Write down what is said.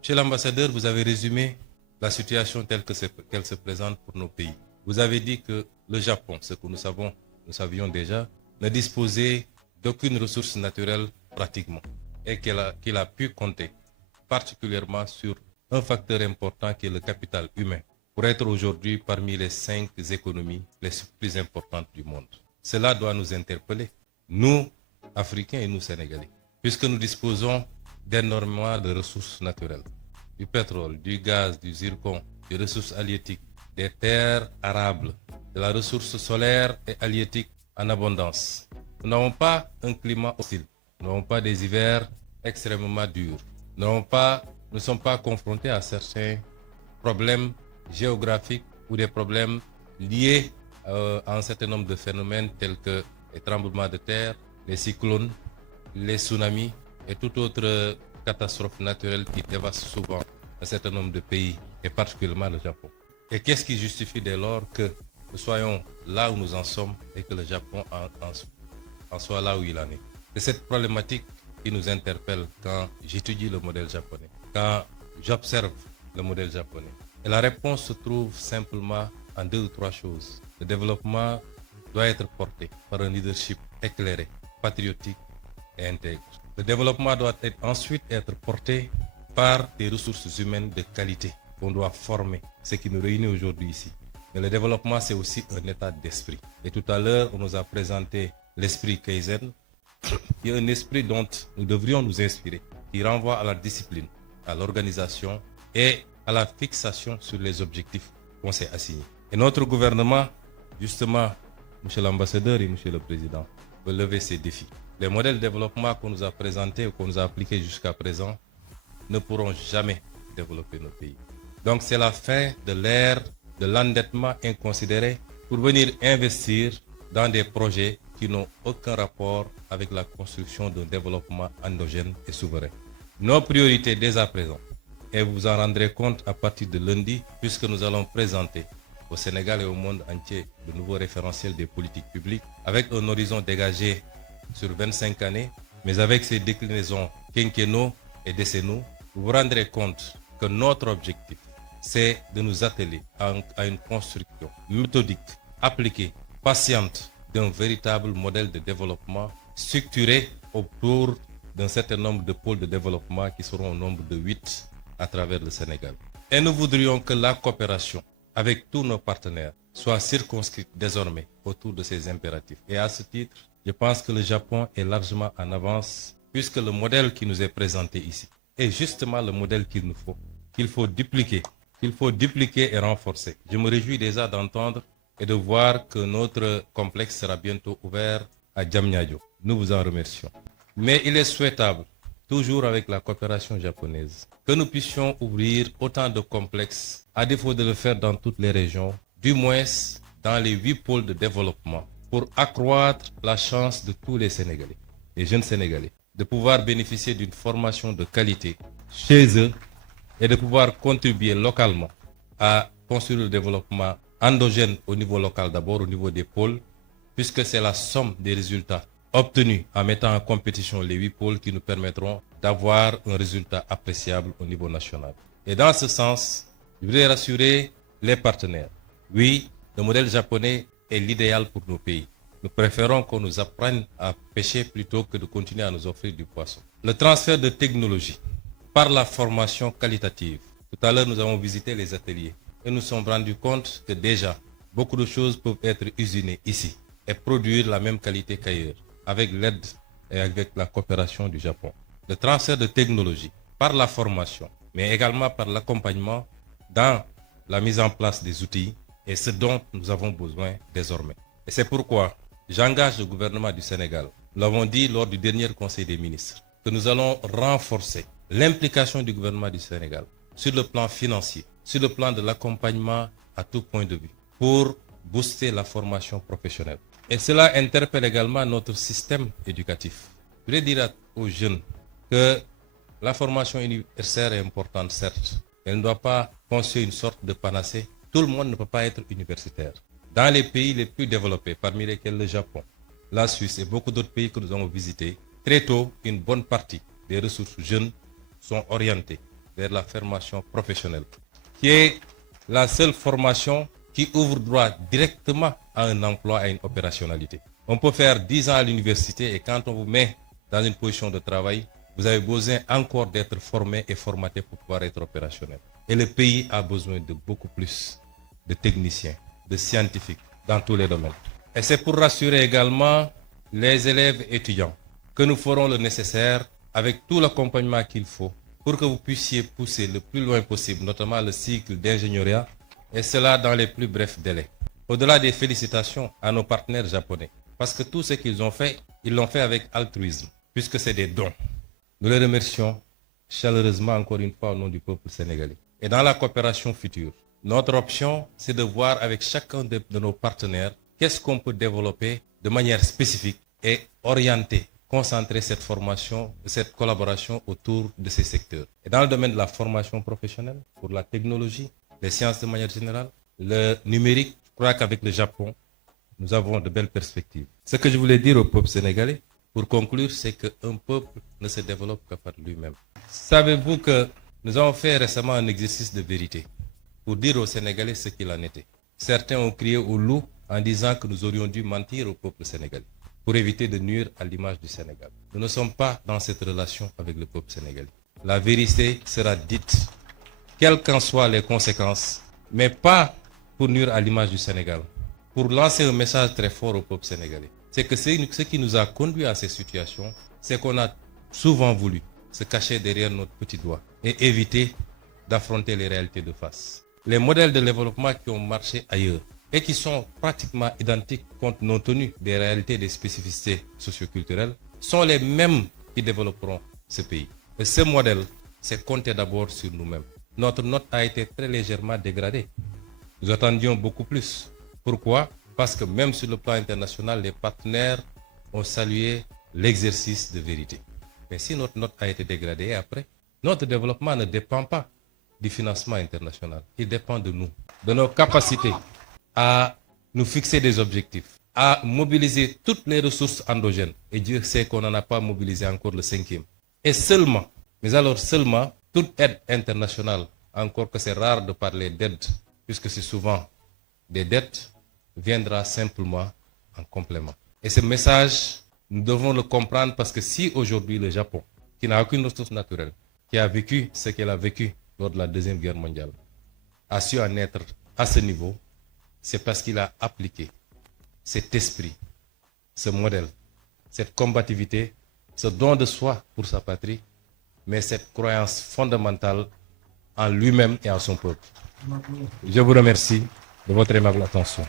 Monsieur l'ambassadeur, vous avez résumé la situation qu'elle se présente pour nos pays. Vous avez dit que le Japon, ce que nous savions déjà, ne disposait d'aucune ressource naturelle pratiquement et qu'il a pu compter particulièrement sur un facteur important qui est le capital humain pour être aujourd'hui parmi les 5 économies les plus importantes du monde. Cela doit nous interpeller, nous, Africains et nous, Sénégalais, puisque nous disposons d'énormément de ressources naturelles, du pétrole, du gaz, du zircon, des ressources halieutiques, des terres arables, de la ressource solaire et halieutique en abondance. Nous n'avons pas un climat hostile, nous n'avons pas des hivers extrêmement durs, nous ne sommes pas confrontés à certains problèmes géographiques ou des problèmes liés à un certain nombre de phénomènes tels que les tremblements de terre, les cyclones, les tsunamis et toute autre catastrophe naturelle qui dévaste souvent un certain nombre de pays et particulièrement le Japon. Et qu'est-ce qui justifie dès lors que nous soyons là où nous en sommes et que le Japon en soit là où il en est? C'est cette problématique qui nous interpelle quand j'étudie le modèle japonais, quand j'observe le modèle japonais. Et la réponse se trouve simplement en 2 ou 3 choses. Le développement doit être porté par un leadership éclairé, patriotique et intègre. Le développement doit ensuite être porté par des ressources humaines de qualité qu'on doit former, ce qui nous réunit aujourd'hui ici. Mais le développement, c'est aussi un état d'esprit. Et tout à l'heure, on nous a présenté l'esprit Kaizen, qui est un esprit dont nous devrions nous inspirer, qui renvoie à la discipline, à l'organisation et à la fixation sur les objectifs qu'on s'est assignés. Et notre gouvernement, justement, Monsieur l'ambassadeur et Monsieur le Président, veut lever ces défis. Les modèles de développement qu'on nous a présentés ou qu'on nous a appliqués jusqu'à présent ne pourront jamais développer nos pays. Donc c'est la fin de l'ère de l'endettement inconsidéré pour venir investir dans des projets qui n'ont aucun rapport avec la construction d'un développement endogène et souverain. Nos priorités dès à présent, et vous en rendrez compte à partir de lundi, puisque nous allons présenter au Sénégal et au monde entier de nouveaux référentiels des politiques publiques avec un horizon dégagé sur 25 années, mais avec ses déclinaisons quinquennaux et décennaux, vous vous rendrez compte que notre objectif, c'est de nous atteler à une construction méthodique, appliquée, patiente d'un véritable modèle de développement structuré autour d'un certain nombre de pôles de développement qui seront au nombre de 8 à travers le Sénégal. Et nous voudrions que la coopération avec tous nos partenaires soit circonscrite désormais autour de ces impératifs. Et à ce titre, je pense que le Japon est largement en avance puisque le modèle qui nous est présenté ici est justement le modèle qu'il faut dupliquer et renforcer. Je me réjouis déjà d'entendre et de voir que notre complexe sera bientôt ouvert à Diamniadio. Nous vous en remercions. Mais il est souhaitable, toujours avec la coopération japonaise, que nous puissions ouvrir autant de complexes, à défaut de le faire dans toutes les régions, du moins dans les 8 pôles de développement, pour accroître la chance de tous les Sénégalais, les jeunes Sénégalais, de pouvoir bénéficier d'une formation de qualité chez eux et de pouvoir contribuer localement à construire le développement endogène au niveau local d'abord, au niveau des pôles, puisque c'est la somme des résultats obtenus en mettant en compétition les 8 pôles qui nous permettront d'avoir un résultat appréciable au niveau national. Et dans ce sens, je voudrais rassurer les partenaires. Oui, le modèle japonais est l'idéal pour nos pays. Nous préférons qu'on nous apprenne à pêcher plutôt que de continuer à nous offrir du poisson. Le transfert de technologie par la formation qualitative. Tout à l'heure, nous avons visité les ateliers et nous sommes rendus compte que déjà, beaucoup de choses peuvent être usinées ici et produire la même qualité qu'ailleurs, avec l'aide et avec la coopération du Japon. Le transfert de technologie par la formation, mais également par l'accompagnement dans la mise en place des outils est ce dont nous avons besoin désormais. Et c'est pourquoi j'engage le gouvernement du Sénégal, nous l'avons dit lors du dernier Conseil des ministres, que nous allons renforcer l'implication du gouvernement du Sénégal sur le plan financier, sur le plan de l'accompagnement à tout point de vue, pour booster la formation professionnelle. Et cela interpelle également notre système éducatif. Je voudrais dire aux jeunes que la formation universitaire est importante, certes. Elle ne doit pas constituer une sorte de panacée. Tout le monde ne peut pas être universitaire. Dans les pays les plus développés, parmi lesquels le Japon, la Suisse et beaucoup d'autres pays que nous avons visités, très tôt, une bonne partie des ressources jeunes sont orientées vers la formation professionnelle, qui est la seule formation qui ouvre droit directement à un emploi, à une opérationnalité. On peut faire 10 ans à l'université et quand on vous met dans une position de travail, vous avez besoin encore d'être formé et formaté pour pouvoir être opérationnel. Et le pays a besoin de beaucoup plus de techniciens, de scientifiques dans tous les domaines. Et c'est pour rassurer également les élèves étudiants que nous ferons le nécessaire avec tout l'accompagnement qu'il faut pour que vous puissiez pousser le plus loin possible, notamment le cycle d'ingénierie, et cela dans les plus brefs délais. Au-delà des félicitations à nos partenaires japonais, parce que tout ce qu'ils ont fait, ils l'ont fait avec altruisme, puisque c'est des dons. Nous les remercions chaleureusement encore une fois au nom du peuple sénégalais. Et dans la coopération future, notre option, c'est de voir avec chacun de nos partenaires qu'est-ce qu'on peut développer de manière spécifique et orientée, concentrer cette formation, cette collaboration autour de ces secteurs. Et dans le domaine de la formation professionnelle, pour la technologie, les sciences de manière générale, le numérique, je crois qu'avec le Japon, nous avons de belles perspectives. Ce que je voulais dire au peuple sénégalais, pour conclure, c'est qu'un peuple ne se développe que par lui-même. Savez-vous que nous avons fait récemment un exercice de vérité pour dire aux Sénégalais ce qu'il en était. Certains ont crié au loup en disant que nous aurions dû mentir au peuple sénégalais pour éviter de nuire à l'image du Sénégal. Nous ne sommes pas dans cette relation avec le peuple sénégalais. La vérité sera dite, quelles qu'en soient les conséquences, mais pas pour nuire à l'image du Sénégal, pour lancer un message très fort au peuple sénégalais. C'est que ce qui nous a conduit à ces situations, c'est qu'on a souvent voulu se cacher derrière notre petit doigt et éviter d'affronter les réalités de face. Les modèles de développement qui ont marché ailleurs et qui sont pratiquement identiques compte tenu des réalités et des spécificités socioculturelles sont les mêmes qui développeront ce pays. Et ce modèle, c'est compter d'abord sur nous-mêmes. Notre note a été très légèrement dégradée. Nous attendions beaucoup plus. Pourquoi? Parce que même sur le plan international, les partenaires ont salué l'exercice de vérité. Mais si notre note a été dégradée après, notre développement ne dépend pas du financement international. Il dépend de nous, de nos capacités à nous fixer des objectifs, à mobiliser toutes les ressources endogènes. Et Dieu sait qu'on n'en a pas mobilisé encore le 5e. Et seulement, mais alors seulement, toute aide internationale, encore que c'est rare de parler d'aide, puisque c'est souvent des dettes, viendra simplement en complément. Et ce message, nous devons le comprendre parce que si aujourd'hui le Japon, qui n'a aucune ressource naturelle, qui a vécu ce qu'elle a vécu lors de la Deuxième Guerre mondiale, a su en être à ce niveau, c'est parce qu'il a appliqué cet esprit, ce modèle, cette combativité, ce don de soi pour sa patrie, mais cette croyance fondamentale en lui-même et en son peuple. Je vous remercie de votre aimable attention.